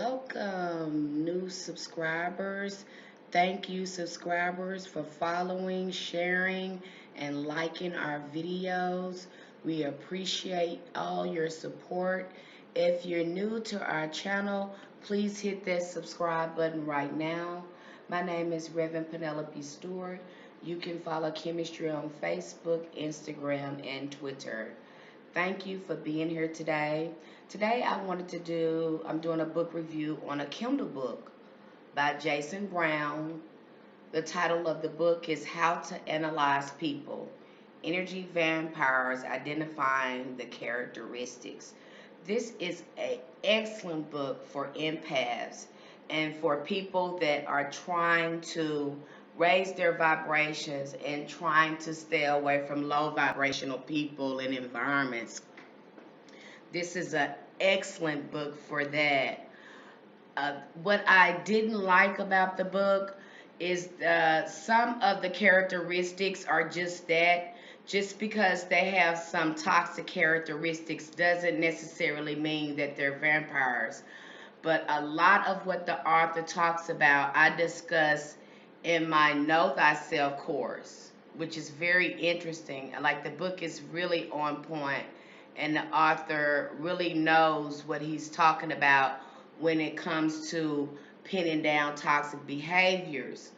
Welcome, new subscribers. Thank you, subscribers, for following, sharing, and liking our videos. We appreciate all your support. If you're new to our channel, please hit that subscribe button right now. My name is Reverend Penelope Stewart. You can follow Chemistry on Facebook, Instagram, and Twitter. Thank you for being here today. Today I'm doing a book review on a Kindle book by Jason Browne. The title of the book is How to Analyze People, Energy Vampires Identifying the Characteristics. This is an excellent book for empaths and for people that are trying to raise their vibrations and trying to stay away from low vibrational people and environments. This is an excellent book for that. What I didn't like about the book is some of the characteristics are just that. Just because they have some toxic characteristics doesn't necessarily mean that they're vampires. But a lot of what the author talks about, I discuss in my Know Thyself course, which is very interesting. Like the book is really on point, and the author really knows what he's talking about when it comes to pinning down toxic behaviors.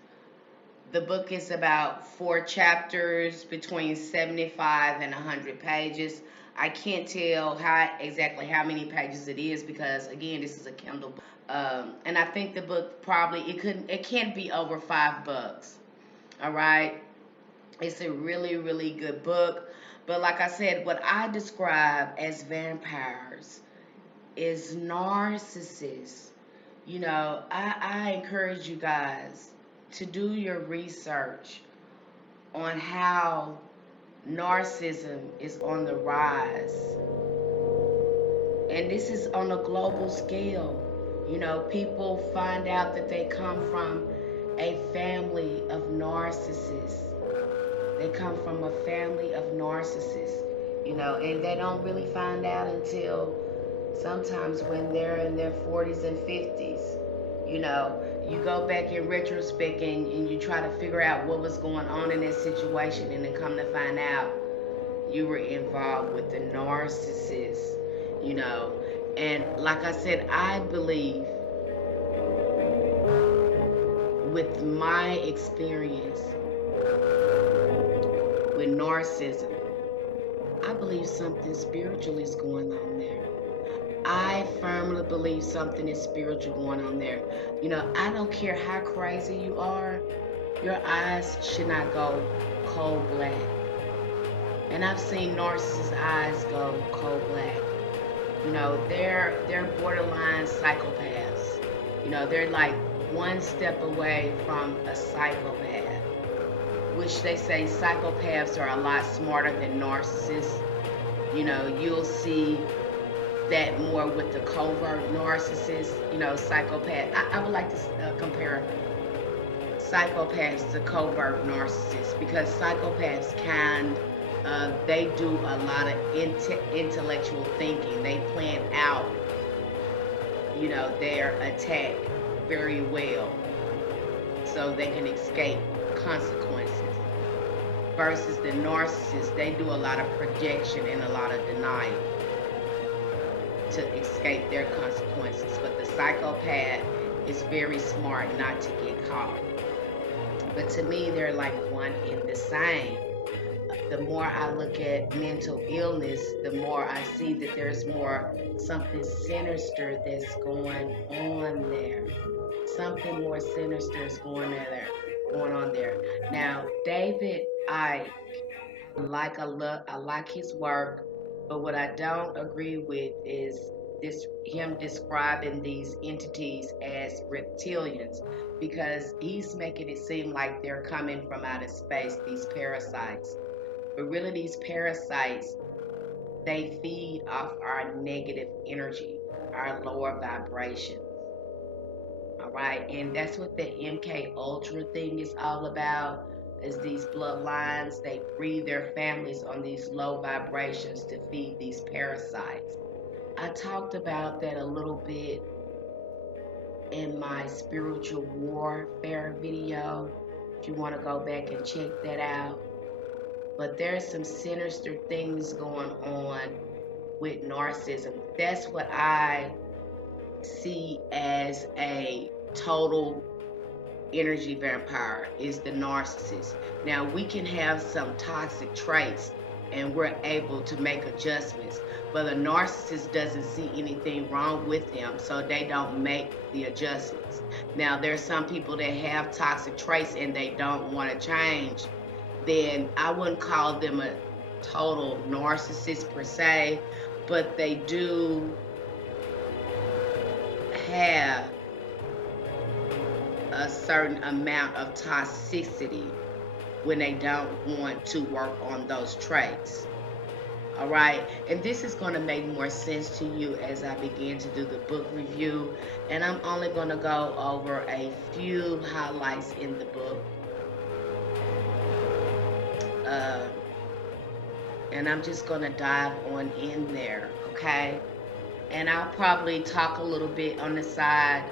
The book is about 4 chapters between 75 and 100 pages. I can't tell exactly how many pages it is because again, this is a Kindle book. And I think the book probably it can't be over $5. All right, it's a really good book. But like I said, what I describe as vampires is narcissists. I encourage you guys to do your research on how narcissism is on the rise. And this is on a global scale. People find out that they come from a family of narcissists. They come from a family of narcissists, and they don't really find out until sometimes when they're in their 40s and 50s. You go back in retrospect and you try to figure out what was going on in that situation, and then come to find out you were involved with the narcissist, you know. And like I said, I believe with my experience with narcissism, I believe something spiritual is going on there. I firmly believe something is spiritual going on there. I don't care how crazy you are, your eyes should not go cold black. And I've seen narcissists' eyes go cold black. They're borderline psychopaths. They're like one step away from a psychopath, which they say psychopaths are a lot smarter than narcissists. You'll see that more with the covert narcissist, psychopath. I would like to compare psychopaths to covert narcissists because psychopaths they do a lot of intellectual thinking. They plan out, their attack very well so they can escape consequences. Versus the narcissists, they do a lot of projection and a lot of denial to escape their consequences. But the psychopath is very smart not to get caught. But to me, they're like one and the same. The more I look at mental illness, the more I see that there's more something sinister that's going on there. Something more sinister is going on there. Now, David Icke, I like his work, but what I don't agree with is him describing these entities as reptilians because he's making it seem like they're coming from outer space, these parasites. But really these parasites, they feed off our negative energy, our lower vibration. All right, and that's what the MK Ultra thing is all about. Is these bloodlines, they breed their families on these low vibrations to feed these parasites. I talked about that a little bit in my spiritual warfare video. If you want to go back and check that out. But there's some sinister things going on with narcissism. That's what I see as a total energy vampire, is the narcissist. Now, we can have some toxic traits and we're able to make adjustments, but a narcissist doesn't see anything wrong with them, so they don't make the adjustments. Now, there's some people that have toxic traits and they don't want to change. Then I wouldn't call them a total narcissist per se, but they do have a certain amount of toxicity when they don't want to work on those traits. All right, and this is going to make more sense to you as I begin to do the book review. And I'm only going to go over a few highlights in the book. Uh, and I'm just going to dive on in there, okay? And I'll probably talk a little bit on the side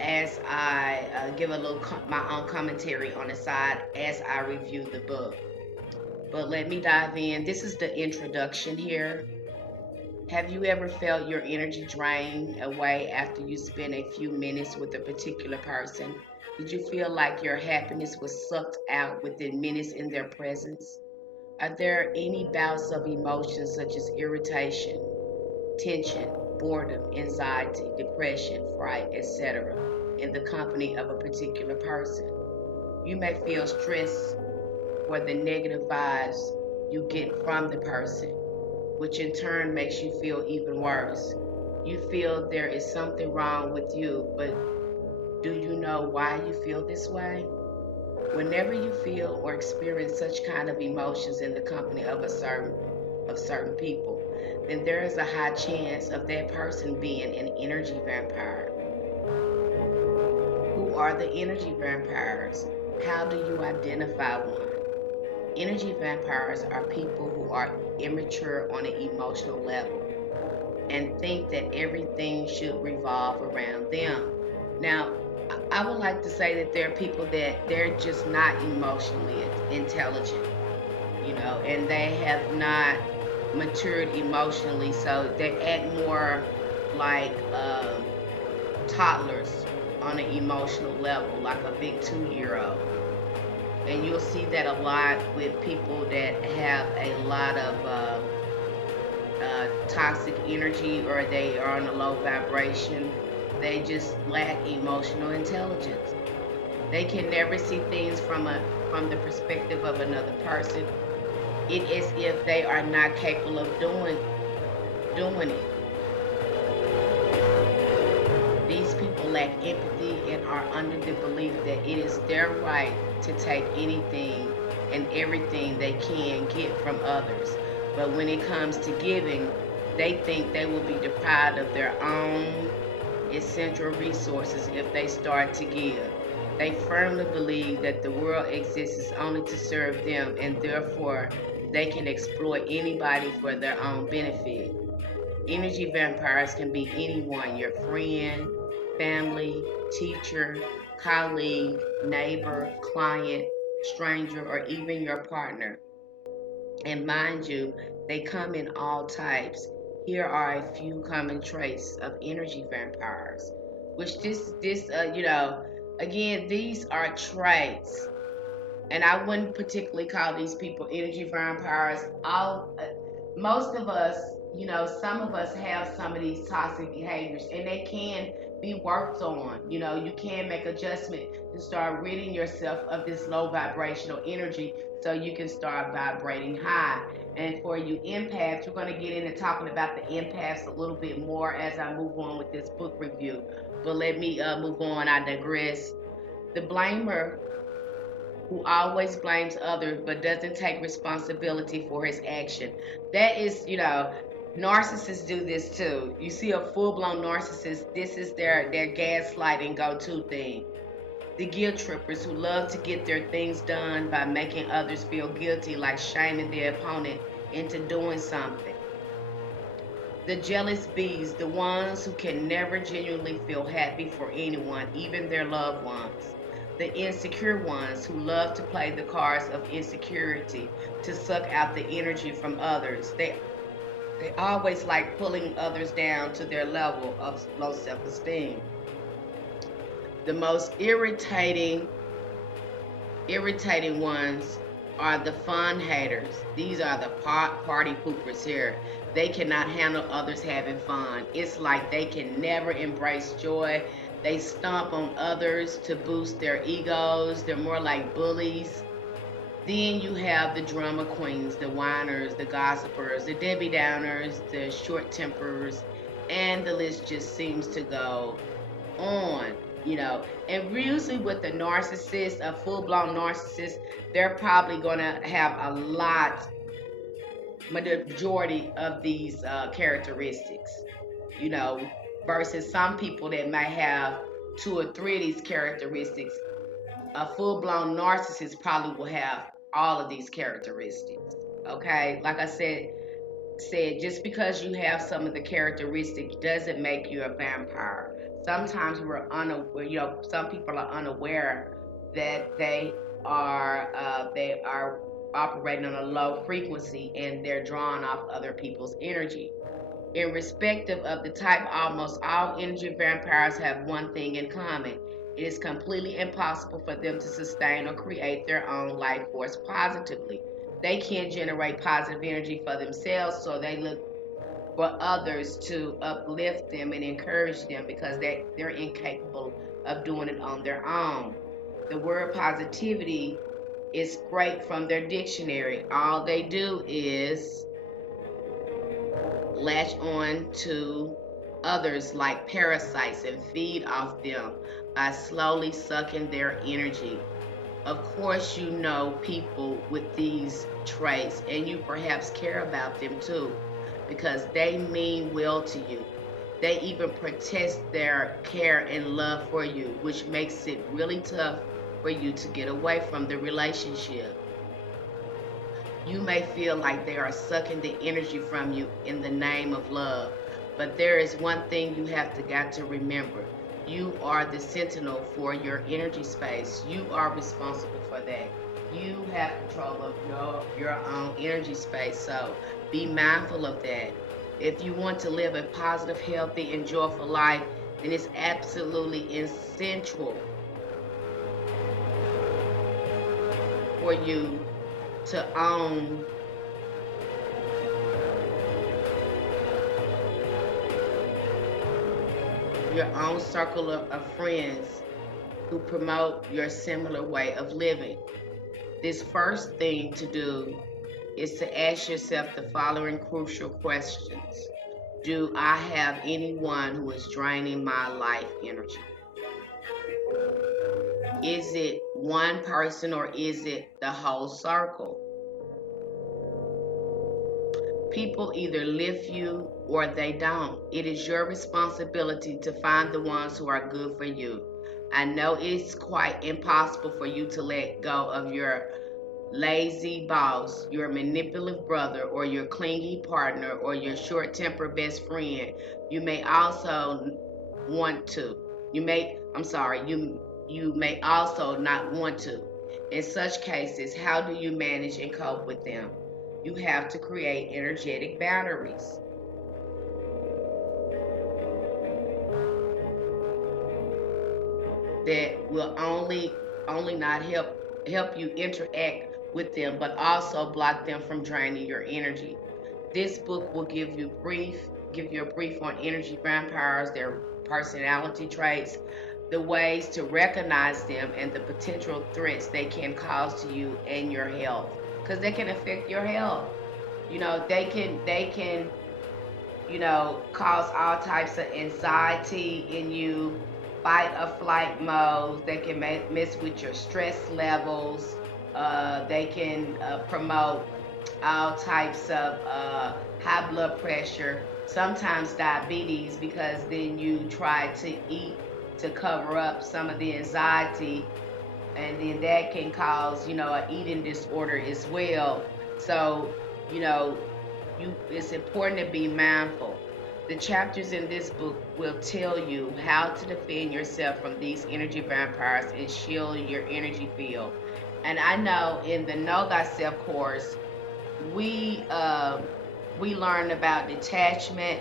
as I give a little my own commentary on the side as I review the book. But let me dive in. This is the introduction here. Have you ever felt your energy drain away after you spend a few minutes with a particular person? Did you feel like your happiness was sucked out within minutes in their presence? Are there any bouts of emotions such as irritation, tension, boredom, anxiety, depression, fright, etc., in the company of a particular person? You may feel stress for the negative vibes you get from the person, which in turn makes you feel even worse. You feel there is something wrong with you, but do you know why you feel this way? Whenever you feel or experience such kind of emotions in the company of certain people, then there is a high chance of that person being an energy vampire. Who are the energy vampires? How do you identify one? Energy vampires are people who are immature on an emotional level and think that everything should revolve around them. Now, I would like to say that there are people that they're just not emotionally intelligent, and they have not matured emotionally, so they act more like toddlers on an emotional level, like a big 2-year old. And you'll see that a lot with people that have a lot of toxic energy, or they are on a low vibration. They just lack emotional intelligence. They can never see things from the perspective of another person. It is if they are not capable of doing it. These people lack empathy and are under the belief that it is their right to take anything and everything they can get from others. But when it comes to giving, they think they will be deprived of their own essential resources if they start to give. They firmly believe that the world exists only to serve them, and therefore they can exploit anybody for their own benefit. Energy vampires can be anyone: your friend, family, teacher, colleague, neighbor, client, stranger, or even your partner. And mind you, they come in all types. Here are a few common traits of energy vampires, which again, these are traits, and I wouldn't particularly call these people energy vampires. Most of us, some of us have some of these toxic behaviors, and they can be worked on. You can make adjustment to start ridding yourself of this low vibrational energy, so you can start vibrating high. And for you empaths, we're going to get into talking about the empaths a little bit more as I move on with this book review. But let me move on. I digress. The blamer, who always blames others but doesn't take responsibility for his action. That is, narcissists do this too. You see a full-blown narcissist, this is their gaslighting go-to thing. The guilt trippers, who love to get their things done by making others feel guilty, like shaming their opponent into doing something. The jealous bees, the ones who can never genuinely feel happy for anyone, even their loved ones. The insecure ones who love to play the cards of insecurity to suck out the energy from others. They always like pulling others down to their level of low self-esteem. The most irritating ones are the fun haters. These are the party poopers here. They cannot handle others having fun. It's like they can never embrace joy. They stomp on others to boost their egos. They're more like bullies. Then you have the drama queens, the whiners, the gossipers, the Debbie Downers, the short tempers, and the list just seems to go on, And usually with the narcissist, a full blown narcissist, they're probably gonna have a lot, majority of these characteristics, you know, versus some people that might have two or three of these characteristics. A full blown narcissist probably will have all of these characteristics. Okay, like I said, just because you have some of the characteristics doesn't make you a vampire. Sometimes we're unaware. Some people are unaware that they are operating on a low frequency and they're drawing off other people's energy. Irrespective of the type, almost all energy vampires have one thing in common. It is completely impossible for them to sustain or create their own life force positively. They can't generate positive energy for themselves, so they look for others to uplift them and encourage them because they're incapable of doing it on their own. The word positivity is scraped from their dictionary. All they do is latch on to others like parasites and feed off them by slowly sucking their energy. Of course, you know people with these traits, and you perhaps care about them too, because they mean well to you. They even protest their care and love for you, which makes it really tough for you to get away from the relationship. You may feel like they are sucking the energy from you in the name of love, but there is one thing you have got to remember. You are the sentinel for your energy space. You are responsible for that. You have control of your own energy space. So be mindful of that. If you want to live a positive, healthy, and joyful life, then it's absolutely essential for you to own your own circle of friends who promote your similar way of living. This first thing to do is to ask yourself the following crucial questions. Do I have anyone who is draining my life energy? Is it one person or is it the whole circle? People either lift you or they don't. It is your responsibility to find the ones who are good for you. I know it's quite impossible for you to let go of your lazy boss, your manipulative brother, or your clingy partner, or your short tempered best friend. You may also want to. You may also not want to. In such cases, how do you manage and cope with them? You have to create energetic boundaries that will only not help you interact with them, but also block them from draining your energy. This book will give you a brief on energy vampires, their personality traits, the ways to recognize them, and the potential threats they can cause to you and your health. Because they can affect your health. They can cause all types of anxiety in you, fight or flight modes. They can mess with your stress levels. They can promote all types of high blood pressure, sometimes diabetes, because then you try to eat to cover up some of the anxiety, and then that can cause, an eating disorder as well. So, you know, it's important to be mindful. The chapters in this book will tell you how to defend yourself from these energy vampires and shield your energy field. And I know in the Know Thyself course, we uh, we learn about detachment,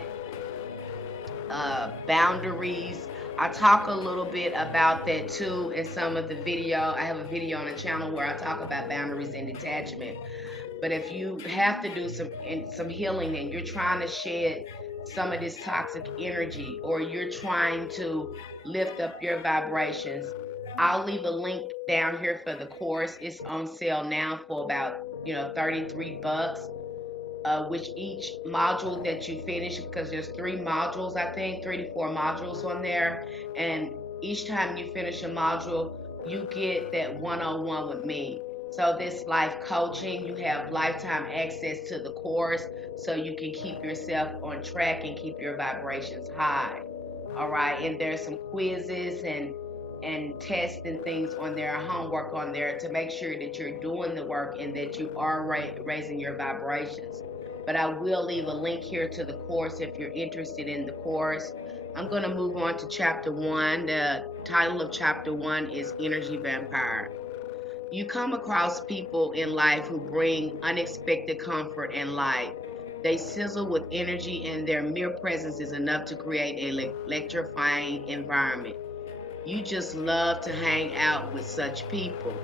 boundaries. I talk a little bit about that too in some of the video. I have a video on the channel where I talk about boundaries and detachment. But if you have to do some healing and you're trying to shed some of this toxic energy, or you're trying to lift up your vibrations, I'll leave a link down here for the course. It's on sale now for about 33 bucks, which each module that you finish, because there's 3 modules, I think 3 to 4 modules on there, and each time you finish a module, you get that one-on-one with me. So this life coaching, you have lifetime access to the course, so you can keep yourself on track and keep your vibrations high. All right, and there's some quizzes and tests and things on there, homework on there, to make sure that you're doing the work and that you are raising your vibrations. But I will leave a link here to the course if you're interested in the course. I'm going to move on to chapter 1. The title of chapter 1 is Energy Vampire. You come across people in life who bring unexpected comfort and light. They sizzle with energy, and their mere presence is enough to create an electrifying environment. You just love to hang out with such people.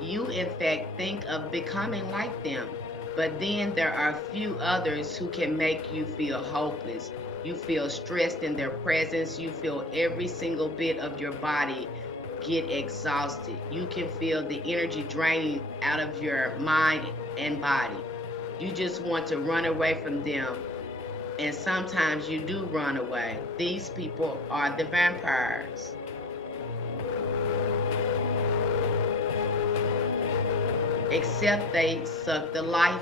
You, in fact, think of becoming like them. But then there are few others who can make you feel hopeless. You feel stressed in their presence. You feel every single bit of your body get exhausted. You can feel the energy draining out of your mind and body. You just want to run away from them. And sometimes you do run away. These people are the vampires. Except they suck the life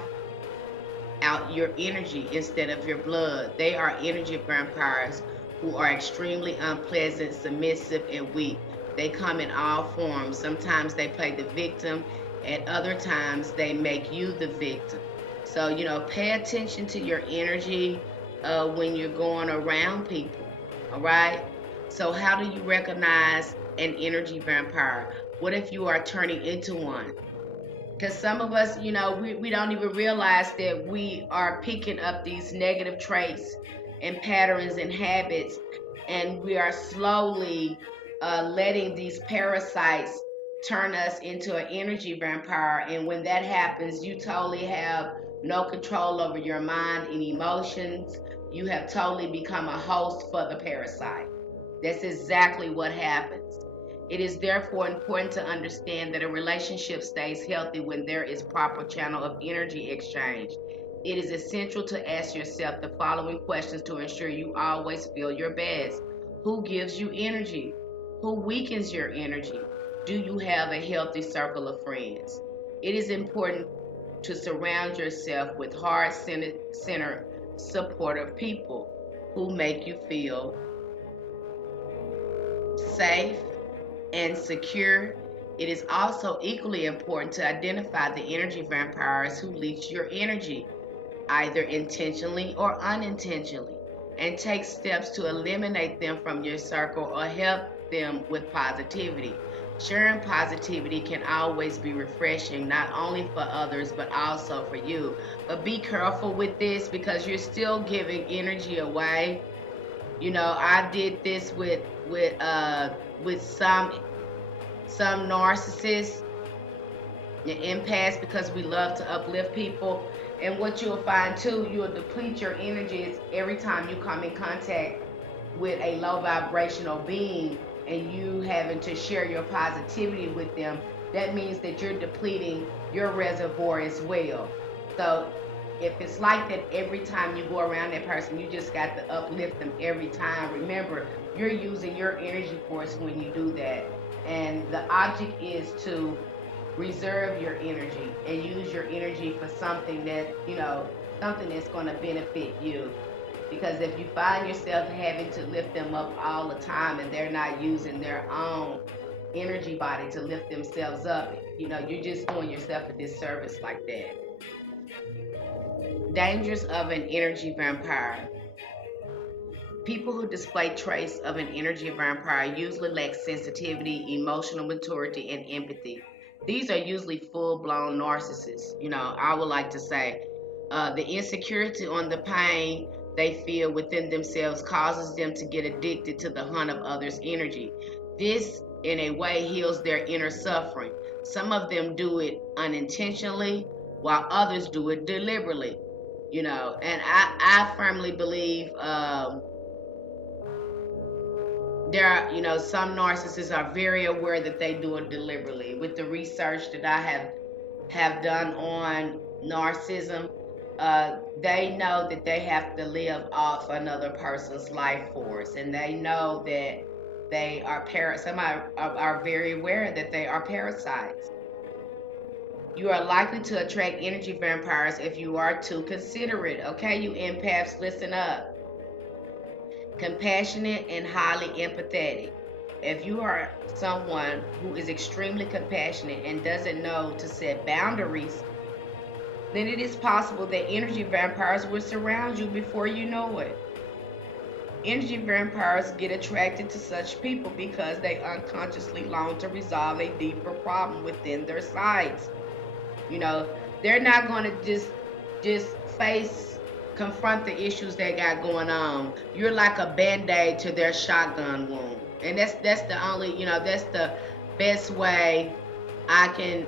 out your energy instead of your blood. They are energy vampires who are extremely unpleasant, submissive, and weak. They come in all forms. Sometimes they play the victim, at other times they make you the victim. So, pay attention to your energy when you're going around people. All right? So, how do you recognize an energy vampire? What if you are turning into one? Because some of us, we don't even realize that we are picking up these negative traits and patterns and habits, and we are slowly letting these parasites turn us into an energy vampire. And when that happens, you totally have no control over your mind and emotions. You have totally become a host for the parasite. That's exactly what happens. It is therefore important to understand that a relationship stays healthy when there is proper channel of energy exchange. It is essential to ask yourself the following questions to ensure you always feel your best. Who gives you energy? Who weakens your energy? Do you have a healthy circle of friends? It is important to surround yourself with heart-centered, supportive people who make you feel safe and secure. It is also equally important to identify the energy vampires who leech your energy, either intentionally or unintentionally, and take steps to eliminate them from your circle or help them with positivity. Sharing positivity can always be refreshing, not only for others but also for you. But be careful with this, because you're still giving energy away. I did this with some narcissists and empaths, because we love to uplift people. And what you'll find too, you'll deplete your energies every time you come in contact with a low vibrational being, and you having to share your positivity with them. That means that you're depleting your reservoir as well. So if it's like that every time you go around that person, you just got to uplift them every time. Remember, you're using your energy force when you do that. And the object is to reserve your energy and use your energy for something something that's going to benefit you. Because if you find yourself having to lift them up all the time and they're not using their own energy body to lift themselves up, you're just doing yourself a disservice like that. Dangers of an energy vampire. People who display traits of an energy vampire usually lack sensitivity, emotional maturity, and empathy. These are usually full blown narcissists. I would like to say the insecurity on the pain they feel within themselves causes them to get addicted to the hunt of others' energy. This, in a way, heals their inner suffering. Some of them do it unintentionally, while others do it deliberately. And I firmly believe there are, some narcissists are very aware that they do it deliberately. With the research that I have done on narcissism, they know that they have to live off another person's life force, and they know that they are some are very aware that they are parasites. You are likely to attract energy vampires if you are too considerate. Okay, you empaths, listen up. Compassionate and highly empathetic. If you are someone who is extremely compassionate and doesn't know to set boundaries, then it is possible that energy vampires will surround you before you know it. Energy vampires get attracted to such people because they unconsciously long to resolve a deeper problem within their sides. You know, they're not going to just face confront the issues they got going on. You're like a band-aid to their shotgun wound. And that's the only, that's the best way I can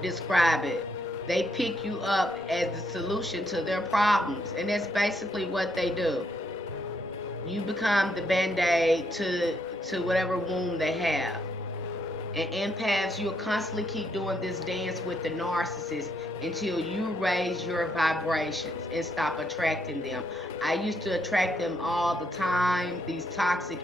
describe it. They pick you up as the solution to their problems. And that's basically what they do. You become the band-aid to whatever wound they have. And empaths, you'll constantly keep doing this dance with the narcissist until you raise your vibrations and stop attracting them. I used to attract them all the time, these toxic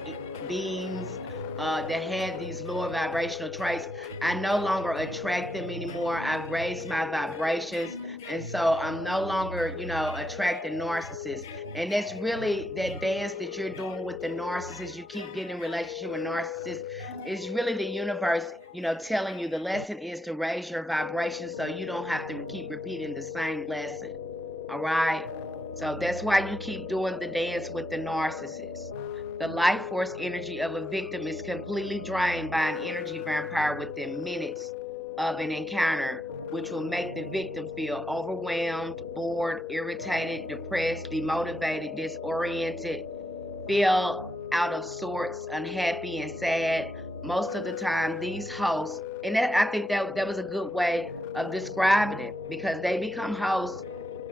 beings that had these lower vibrational traits. I no longer attract them anymore. I've raised my vibrations. And so I'm no longer, attracting narcissists. And that's really that dance that you're doing with the narcissist. You keep getting in relationship with narcissists. It's really the universe, telling you the lesson is to raise your vibration so you don't have to keep repeating the same lesson. All right? So that's why you keep doing the dance with the narcissist. The life force energy of a victim is completely drained by an energy vampire within minutes of an encounter, which will make the victim feel overwhelmed, bored, irritated, depressed, demotivated, disoriented, feel out of sorts, unhappy, and sad. Most of the time, these hosts, and I think that was a good way of describing it because they become hosts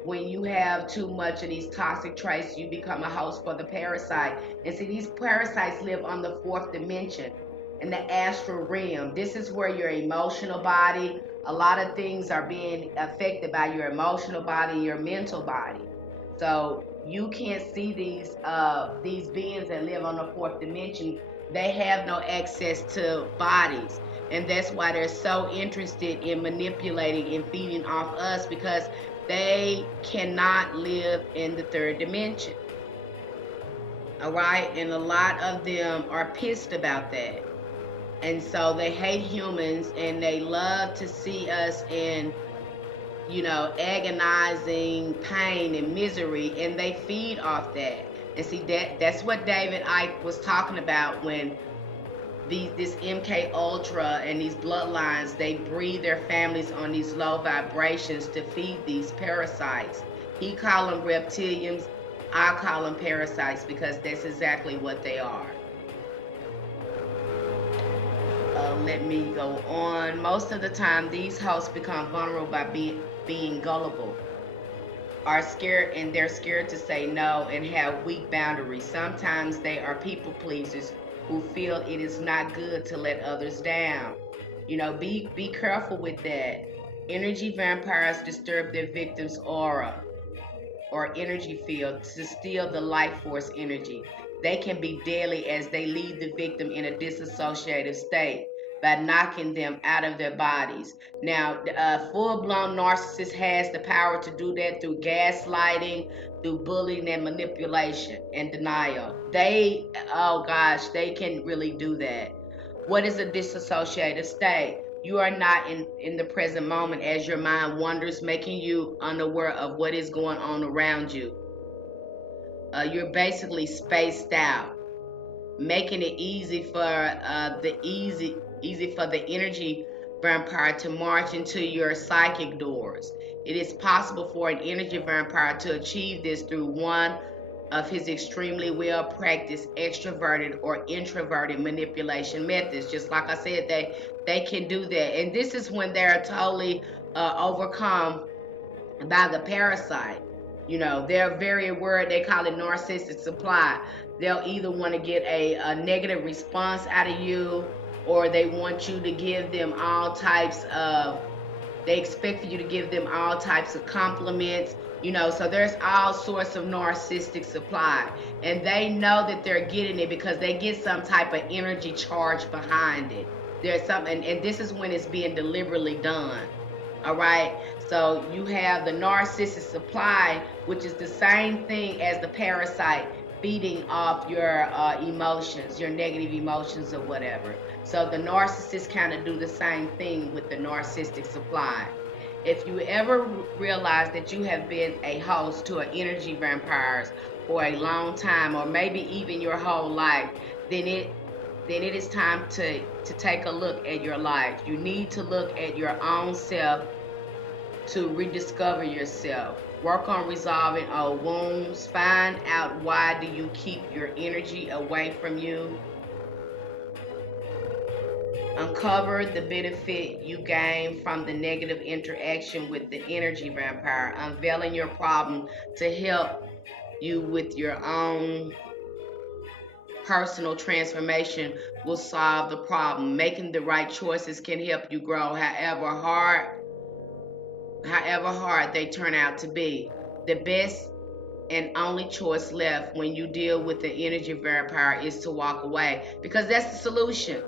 when you have too much of these toxic traits. You become a host for the parasite. And see, these parasites live on the fourth dimension in the astral realm. This is where your emotional body, a lot of things are being affected by your emotional body, your mental body. So you can't see these beings that live on the fourth dimension. They have no access to bodies. And that's why they're so interested in manipulating and feeding off us because they cannot live in the third dimension. All right. And a lot of them are pissed about that. And so they hate humans and they love to see us in agonizing pain and misery, and they feed off that. And see that's what David Icke was talking about when this MK Ultra and these bloodlines, they breed their families on these low vibrations to feed these parasites. He call them reptilians, I call them parasites because that's exactly what they are. Let me go on. Most of the time, these hosts become vulnerable by being gullible, are scared, and they're scared to say no and have weak boundaries. Sometimes they are people pleasers who feel it is not good to let others down. Be careful with that. Energy vampires disturb their victim's aura or energy field to steal the life force energy. They can be deadly as they leave the victim in a dissociative state by knocking them out of their bodies. Now, a full blown narcissist has the power to do that through gaslighting, through bullying and manipulation and denial. Oh gosh, they can really do that. What is a dissociative state? You are not in the present moment as your mind wanders, making you unaware of what is going on around you. you're basically spaced out, making it easy for the energy vampire to march into your psychic doors. It is possible for an energy vampire to achieve this through one of his extremely well practiced extroverted or introverted manipulation methods. Just like I said, they can do that, and this is when they're totally overcome by the parasite. You know, they're very aware, they call it narcissistic supply. They'll either want to get a negative response out of you, or they want you to give them all types of, they expect you to give them all types of compliments, you know. So there's all sorts of narcissistic supply. And they know that they're getting it because they get some type of energy charge behind it. There's something, and this is when it's being deliberately done. All right. So you have the narcissist supply, which is the same thing as the parasite feeding off your emotions, your negative emotions or whatever. So the narcissists kind of do the same thing with the narcissistic supply. If you ever realize that you have been a host to an energy vampires for a long time, or maybe even your whole life, then it is time to take a look at your life. You need to look at your own self to rediscover yourself. Work on resolving old wounds. Find out why do you keep your energy away from you. Uncover the benefit you gain from the negative interaction with the energy vampire. Unveiling your problem to help you with your own personal transformation will solve the problem. Making the right choices can help you grow, however hard they turn out to be. The best and only choice left when you deal with the energy vampire is to walk away, because that's the solution.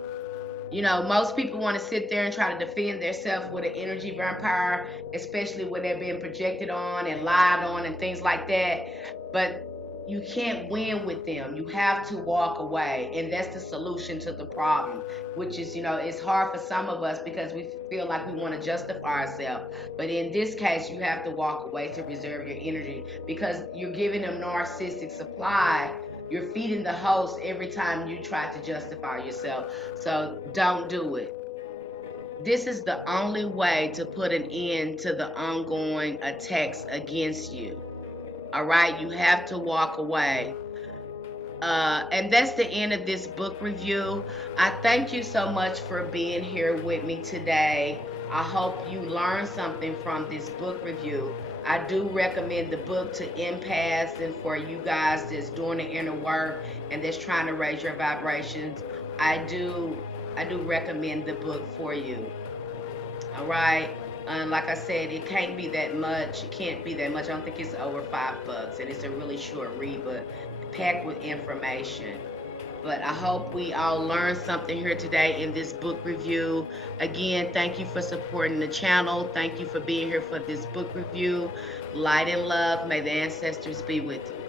You know, most people want to sit there and try to defend themselves with an energy vampire, especially when they're being projected on and lied on and things like that. But you can't win with them. You have to walk away. And that's the solution to the problem, which is, you know, it's hard for some of us because we feel like we want to justify ourselves. But in this case, you have to walk away to reserve your energy, because you're giving them narcissistic supply. You're feeding the host every time you try to justify yourself. So don't do it. This is the only way to put an end to the ongoing attacks against you. All right, you have to walk away. And that's the end of this book review. I thank you so much for being here with me today. I hope you learned something from this book review. I do recommend the book to empaths and for you guys that's doing the inner work and that's trying to raise your vibrations. I do I do recommend the book for you. All right. Like I said, it can't be that much. It can't be that much. I don't think it's over $5, and it's a really short read, but packed with information. But I hope we all learned something here today in this book review. Again, thank you for supporting the channel. Thank you for being here for this book review. Light and love. May the ancestors be with you.